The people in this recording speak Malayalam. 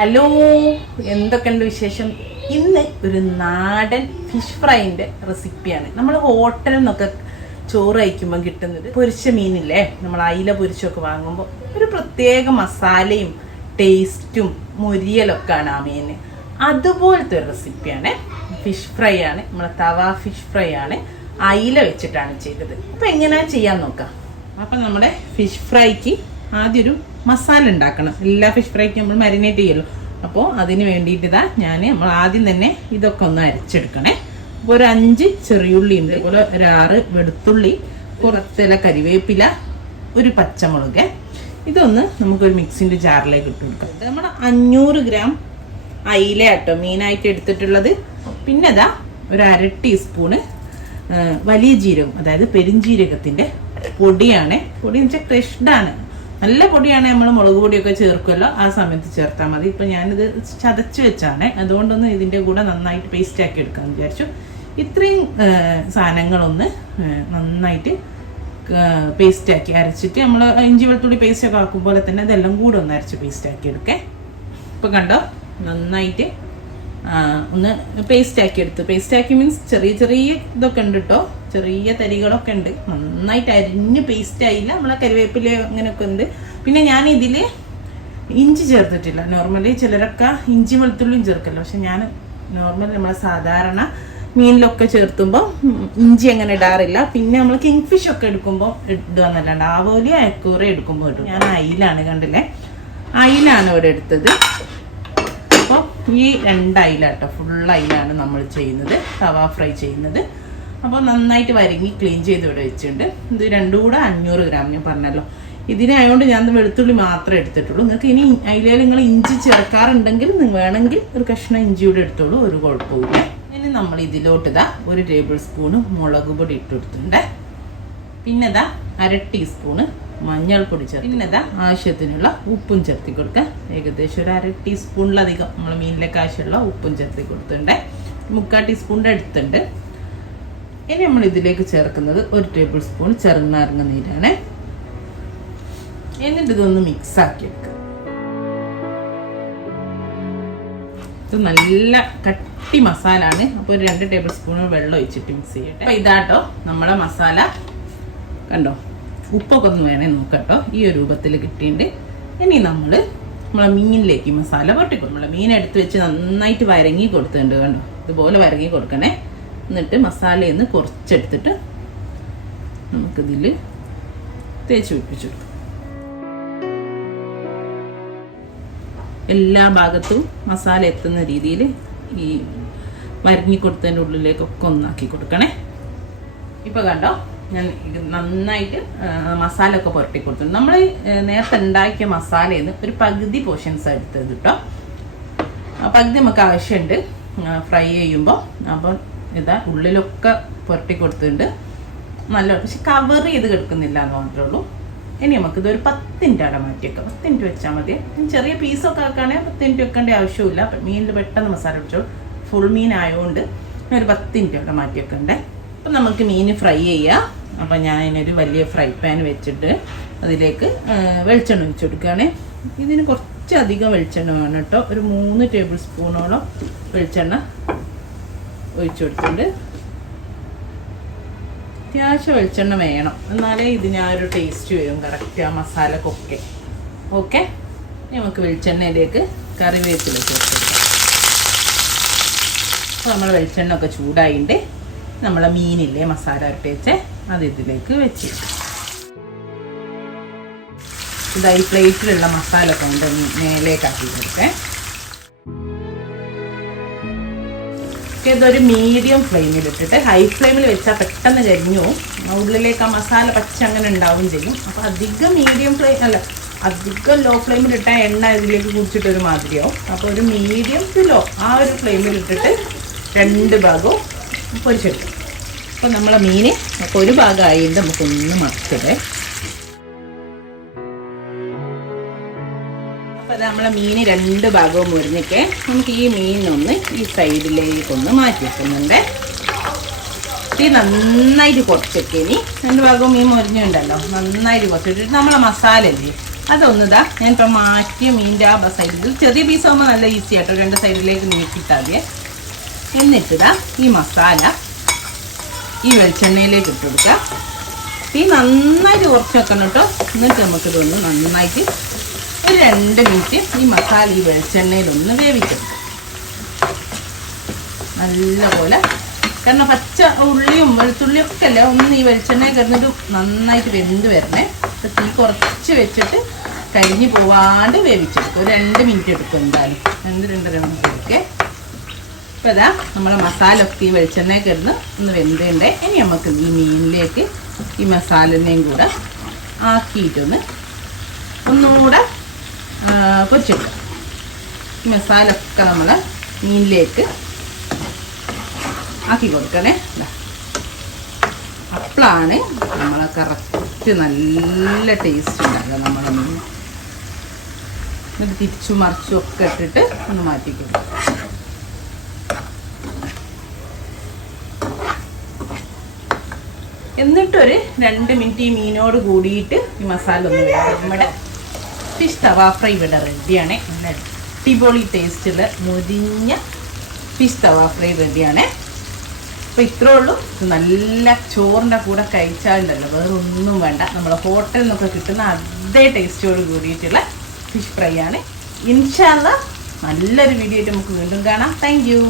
ഹലോ, എന്തൊക്കെയുണ്ട് വിശേഷം? ഇന്ന് ഒരു നാടൻ ഫിഷ് ഫ്രൈൻ്റെ റെസിപ്പിയാണ്. നമ്മൾ ഹോട്ടലിൽ നിന്നൊക്കെ ചോറ് കഴിക്കുമ്പോൾ കിട്ടുന്നത് പൊരിച്ച മീനില്ലേ, നമ്മൾ അയില പൊരിച്ചൊക്കെ വാങ്ങുമ്പോൾ ഒരു പ്രത്യേക മസാലയും ടേസ്റ്റും മൊരിയലൊക്കെയാണ് ആ മീന്. അതുപോലത്തെ ഒരു റെസിപ്പിയാണ്, ഫിഷ് ഫ്രൈ ആണ്. നമ്മളെ തവ ഫിഷ് ഫ്രൈ ആണ്, അയില വെച്ചിട്ടാണ് ചെയ്തത്. അപ്പോൾ എങ്ങനെയാണ് ചെയ്യാൻ നോക്കാം. അപ്പം നമ്മുടെ ഫിഷ് ഫ്രൈക്ക് ആദ്യം ഒരു മസാല ഉണ്ടാക്കണം. എല്ലാ ഫിഷ് ഫ്രൈക്കും നമ്മൾ മാരിനേറ്റ് ചെയ്യുമല്ലോ. അപ്പോൾ അതിന് വേണ്ടിയിട്ട് നമ്മൾ ആദ്യം തന്നെ ഇതൊക്കെ ഒന്ന് അരച്ചെടുക്കണേ. അപ്പോൾ ഒരു 5 ചെറിയുള്ളി ഉണ്ട്, അതുപോലെ ഒരു 6 വെളുത്തുള്ളി, കുറച്ചില കരിവേപ്പില, ഒരു പച്ചമുളക്. ഇതൊന്ന് നമുക്കൊരു മിക്സിൻ്റെ ജാറിലേക്ക് ഇട്ട് കൊടുക്കാം. നമ്മൾ 500 ഗ്രാം അയില കേട്ടോ മീനായിട്ട് എടുത്തിട്ടുള്ളത്. പിന്നെ ഒരു 1/2 ടീസ്പൂണ് വലിയ ജീരകം, അതായത് പെരുംജീരകത്തിൻ്റെ പൊടിയാണ്. പൊടി എന്ന് വെച്ചാൽ ക്രഷ്ഡാണ്, നല്ല പൊടിയാണ്. നമ്മൾ മുളക് പൊടിയൊക്കെ ചേർക്കുമല്ലോ, ആ സമയത്ത് ചേർത്താൽ മതി. ഇപ്പം ഞാനിത് ചതച്ച് വെച്ചാണ്, അതുകൊണ്ടൊന്ന് ഇതിൻ്റെ കൂടെ നന്നായിട്ട് പേസ്റ്റ് ആക്കി എടുക്കാമെന്ന് വിചാരിച്ചു. ഇത്രയും സാധനങ്ങളൊന്ന് നന്നായിട്ട് പേസ്റ്റ് ആക്കി അരച്ചിട്ട് നമ്മൾ ഇഞ്ചി വെളുത്തുള്ളി പേസ്റ്റ് ഒക്കെ ആക്കും പോലെ തന്നെ ഇതെല്ലാം കൂടെ ഒന്ന് അരച്ച് പേസ്റ്റ് ആക്കി എടുക്കേ. ഇപ്പം കണ്ടോ, നന്നായിട്ട് ഒന്ന് പേസ്റ്റ് ആക്കി എടുത്തു. പേസ്റ്റ് ആക്കി മീൻസ് ചെറിയ ചെറിയ ഇതൊക്കെ ഉണ്ട് കേട്ടോ, ചെറിയ തരികളൊക്കെ ഉണ്ട്. നന്നായിട്ട് അരിഞ്ഞ് പേസ്റ്റ് ആയില്ല, നമ്മളെ കരിവേപ്പില അങ്ങനെയൊക്കെ ഉണ്ട്. പിന്നെ ഞാൻ ഇതിൽ ഇഞ്ചി ചേർത്തിട്ടില്ല. നോർമലി ചിലരൊക്കെ ഇഞ്ചി വെളുത്തുള്ളിയും ചേർക്കല്ലോ, പക്ഷെ ഞാൻ നോർമലി നമ്മളെ സാധാരണ മീനിലൊക്കെ ചേർത്തുമ്പോൾ ഇഞ്ചി അങ്ങനെ ഇടാറില്ല. പിന്നെ നമ്മൾ കിങ് ഫിഷ് ഒക്കെ എടുക്കുമ്പോൾ ഇടുക എന്നല്ലാണ്ട് ആവോലി അയക്കൂറ എടുക്കുമ്പോൾ ഇടും. ഞാൻ അയിലാണ്, കണ്ടില്ലേ, അയിലാണ് ഇവിടെ എടുത്തത്. അപ്പോൾ ഈ 2 അയില കേട്ടോ, ഫുൾ അയിലാണ് നമ്മൾ ചെയ്യുന്നത്, തവ ഫ്രൈ ചെയ്യുന്നത്. അപ്പോൾ നന്നായിട്ട് വരങ്ങി ക്ലീൻ ചെയ്ത് ഇവിടെ വെച്ചിട്ടുണ്ട്. ഇത് രണ്ടും കൂടെ 500 ഗ്രാം ഞാൻ പറഞ്ഞല്ലോ. ഇതിനായതുകൊണ്ട് ഞാൻ വെളുത്തുള്ളി മാത്രമേ എടുത്തിട്ടുള്ളൂ. നിങ്ങൾക്ക് ഇനി അയിലയിൽ നിങ്ങൾ ഇഞ്ചി ചേർക്കാറുണ്ടെങ്കിൽ വേണമെങ്കിൽ ഒരു കഷ്ണം ഇഞ്ചി കൂടെ എടുത്തോളൂ, ഒരു കുഴപ്പമില്ല. ഇനി നമ്മൾ ഇതിലോട്ട് 1 ടേബിൾ സ്പൂണ് മുളക് പൊടി ഇട്ട് കൊടുത്തിട്ടുണ്ട്. പിന്നെ 1/2 ടീസ്പൂണ് മഞ്ഞൾപ്പൊടി ചേർത്ത്, പിന്നെ ആവശ്യത്തിനുള്ള ഉപ്പും ചേർത്തി കൊടുക്കുക. ഏകദേശം ഒരു 1/2 ടീസ്പൂണിലധികം നമ്മൾ മീനിലേക്ക് ആവശ്യമുള്ള ഉപ്പും ചേർത്തി കൊടുത്തിട്ടുണ്ട്. 3/4 ടീസ്പൂണിൻ്റെ അടുത്തുണ്ട്. ഇനി നമ്മൾ ഇതിലേക്ക് ചേർക്കുന്നത് 1 ടേബിൾ സ്പൂൺ ചെറുനാരങ്ങ നീരാണ്. എന്നിട്ട് ഇതൊന്ന് മിക്സ് ആക്കി എടുക്കുക. ഇത് നല്ല കട്ടി മസാല ആണ്. അപ്പോൾ ഒരു 2 ടേബിൾ സ്പൂൺ വെള്ളം ഒഴിച്ചിട്ട് മിക്സ് ചെയ്യട്ടെ. അപ്പോൾ ഇതാട്ടോ നമ്മളെ മസാല. കണ്ടോ, ഉപ്പൊക്കെ ഒന്ന് വേണേ നോക്കട്ടോ. ഈ ഒരു രൂപത്തിൽ കിട്ടിയിട്ടുണ്ട്. ഇനി നമ്മളെ മീനിലേക്ക് മസാല പൊട്ടിക്കും. നമ്മളെ മീൻ എടുത്ത് വെച്ച് നന്നായിട്ട് വരങ്ങി കൊടുത്തിട്ടുണ്ട്. കണ്ടോ, ഇതുപോലെ വരങ്ങി കൊടുക്കണേ. എന്നിട്ട് മസാലയിൽ നിന്ന് കുറച്ചെടുത്തിട്ട് നമുക്കിതിൽ തേച്ച് പിടിപ്പിച്ചെടുക്കാം. എല്ലാ ഭാഗത്തും മസാല എത്തുന്ന രീതിയിൽ ഈ വരങ്ങി കൊടുത്തതിൻ്റെ ഉള്ളിലേക്കൊക്കെ ഒന്നാക്കി കൊടുക്കണേ. ഇപ്പോൾ കണ്ടോ, ഞാൻ നന്നായിട്ട് മസാല ഒക്കെ പുരട്ടി കൊടുത്തിട്ടുണ്ട്. നമ്മൾ നേരത്തെ ഉണ്ടാക്കിയ മസാലയിൽ നിന്ന് ഒരു പകുതി പോർഷൻസ് എടുത്തത് കേട്ടോ. പകുതി നമുക്ക് ആവശ്യമുണ്ട് ഫ്രൈ ചെയ്യുമ്പോൾ. അപ്പോൾ ഉള്ളിലൊക്കെ പുരട്ടി കൊടുത്തിട്ടുണ്ട് നല്ല, പക്ഷെ കവർ ചെയ്ത് കിടക്കുന്നില്ല എന്ന് മാത്രമേ ഉള്ളൂ. ഇനി നമുക്കിതൊരു 10 മിനിറ്റ് അവിടെ മാറ്റിയേക്കാം. 10 മിനിറ്റ് വെച്ചാൽ മതി. ചെറിയ പീസൊക്കെ ആക്കുകയാണെങ്കിൽ 10 മിനിറ്റ് വെക്കേണ്ട ആവശ്യമില്ല. മീനിൽ പെട്ടെന്ന് മസാല പിടിച്ചോളൂ. ഫുൾ മീൻ ആയതുകൊണ്ട് ഒരു 10 മിനിറ്റ് അവിടെ മാറ്റി വെക്കണ്ടേ. അപ്പം നമുക്ക് മീൻ ഫ്രൈ ചെയ്യാം. അപ്പം ഞാൻ അതിനൊരു വലിയ ഫ്രൈ പാൻ വെച്ചിട്ട് അതിലേക്ക് വെളിച്ചെണ്ണ ഒഴിച്ചു കൊടുക്കുകയാണ്. ഇതിന് കുറച്ചധികം വെളിച്ചെണ്ണ വേണം കേട്ടോ. ഒരു 3 ടേബിൾ സ്പൂണോളം വെളിച്ചെണ്ണ ഒഴിച്ചു കൊടുത്തിട്ടുണ്ട്. അത്യാവശ്യം വെളിച്ചെണ്ണ വേണം, എന്നാലേ ഇതിന് ആ ഒരു ടേസ്റ്റ് വരും കറക്റ്റ് ആ മസാലക്കൊക്കെ. ഓക്കെ, നമുക്ക് വെളിച്ചെണ്ണയിലേക്ക് കറിവേപ്പില ചേർത്ത് കൊടുക്കാം. അപ്പോൾ നമ്മളെ വെളിച്ചെണ്ണ ഒക്കെ ചൂടായിട്ടുണ്ട്. നമ്മളെ മീനില്ലേ മസാല ഇട്ടേച്ച് അത് ഇതിലേക്ക് വെച്ച് ഈ പ്ലേറ്റിലുള്ള മസാല കൊണ്ട് മേലേക്കാക്കി കൊടുക്കേ. ഇതൊരു മീഡിയം ഫ്ലെയിമിലിട്ടിട്ട്, ഹൈ ഫ്ലെയിമിൽ വെച്ചാൽ പെട്ടെന്ന് കരിഞ്ഞു പോകും. ഉള്ളിലേക്ക് ആ മസാല പച്ച അങ്ങനെ ഉണ്ടാവുകയും ചെയ്യും. അപ്പോൾ അധികം മീഡിയം ഫ്ലെയിം അല്ല, അധികം ലോ ഫ്ലെയിമിലിട്ടാൽ എണ്ണ ഇതിലേക്ക് കുടിച്ചിട്ടൊരു മാതിരിയാവും. അപ്പോൾ ഒരു മീഡിയം ടു ലോ ആ ഒരു ഫ്ലെയിമിലിട്ടിട്ട് 2 ഭാഗവും പൊരിച്ചെടുക്കും. അപ്പോൾ നമ്മളെ മീന് അപ്പോൾ ഒരു ഭാഗമായിട്ട് നമുക്കൊന്ന് മറിച്ചിടേ. അപ്പോൾ നമ്മളെ മീന് 2 ഭാഗവും മുരിഞ്ഞൊക്കെ നമുക്ക് ഈ മീനൊന്ന് ഈ സൈഡിലേക്കൊന്ന് മാറ്റി വെക്കുന്നുണ്ട്. ഇത് നന്നായിട്ട് കുറച്ചൊക്കെ ഇനി 2 ഭാഗവും മീൻ മുരിഞ്ഞുണ്ടല്ലോ, നന്നായിട്ട് കുറച്ചിട്ട് നമ്മളെ മസാല ഇല്ലേ അതൊന്നിതാ ഞാനിപ്പോൾ മാറ്റി മീൻ്റെ ആ സൈഡിൽ ചെറിയ പീസാകുമ്പോൾ നല്ല ഈസി ആട്ടോ, 2 സൈഡിലേക്ക് നീക്കിയിട്ടാൽ മതി. എന്നിട്ടിതാ ഈ മസാല ഈ വെളിച്ചെണ്ണയിലേക്ക് ഇട്ട് കൊടുക്കുക. തീ നന്നായിട്ട് കുറച്ച് വെക്കണം കേട്ടോ. എന്നിട്ട് നമുക്കിതൊന്ന് നന്നായിട്ട് ഒരു 2 മിനിറ്റ് ഈ മസാല ഈ വെളിച്ചെണ്ണയിലൊന്ന് വേവിക്കണം നല്ലപോലെ. കാരണം പച്ച ഉള്ളിയും വെളുത്തുള്ളിയും ഒക്കെ അല്ലേ ഒന്ന് ഈ വെളിച്ചെണ്ണയിൽ കിടന്നിട്ട് നന്നായിട്ട് വെന്ത് വരണേ. അപ്പോൾ തീ കുറച്ച് വെച്ചിട്ട് കരിഞ്ഞ് പോവാണ്ട് വേവിച്ചെടുക്കും. ഒരു 2 മിനിറ്റ് എടുക്കും എന്തായാലും, 2-2.5 മിനിറ്റ് എടുക്കേ. അപ്പോൾ അതാ നമ്മളെ മസാല ഒക്കെ ഈ വെളിച്ചെണ്ണയിൽ കിടന്ന് ഒന്ന് വെന്തേണ്ടേ. ഇനി നമുക്ക് ഈ മീനിലേക്ക് ഈ മസാലനെയും കൂടെ ആക്കിയിട്ടൊന്ന് ഒന്നുകൂടെ പൊരിച്ചെടുക്കാം. ഈ മസാല ഒക്കെ നമ്മൾ മീനിലേക്ക് ആക്കി കൊടുക്കണേ. അപ്പോഴാണ് നമ്മളെ കറക്റ്റ് നല്ല ടേസ്റ്റ് ഉണ്ടാകുക നമ്മളെ മീൻ. എന്നിട്ട് തിരിച്ചും മറിച്ചും ഒക്കെ ഇട്ടിട്ട് ഒന്ന് മാറ്റിക്കൊടുക്കും. എന്നിട്ടൊരു 2 മിനിറ്റ് ഈ മീനോട് കൂടിയിട്ട് ഈ മസാല ഒന്ന് വേണം. നമ്മുടെ ഫിഷ് തവ ഫ്രൈ ഇവിടെ റെഡിയാണ്. നല്ല അടിപൊളി ടേസ്റ്റുള്ള മുരിഞ്ഞ ഫിഷ് തവ ഫ്രൈ റെഡിയാണ്. അപ്പോൾ ഇത്രേ ഉള്ളൂ. നല്ല ചോറിൻ്റെ കൂടെ കഴിച്ചാലുണ്ടല്ലോ വേറെ ഒന്നും വേണ്ട. നമ്മൾ ഹോട്ടലിൽ നിന്നൊക്കെ കിട്ടുന്ന അതേ ടേസ്റ്റോട് കൂടിയിട്ടുള്ള ഫിഷ് ഫ്രൈ ആണ്. ഇൻഷാ അല്ലാഹ് നല്ലൊരു വീഡിയോ ആയിട്ട് നമുക്ക് വീണ്ടും കാണാം. Thank you.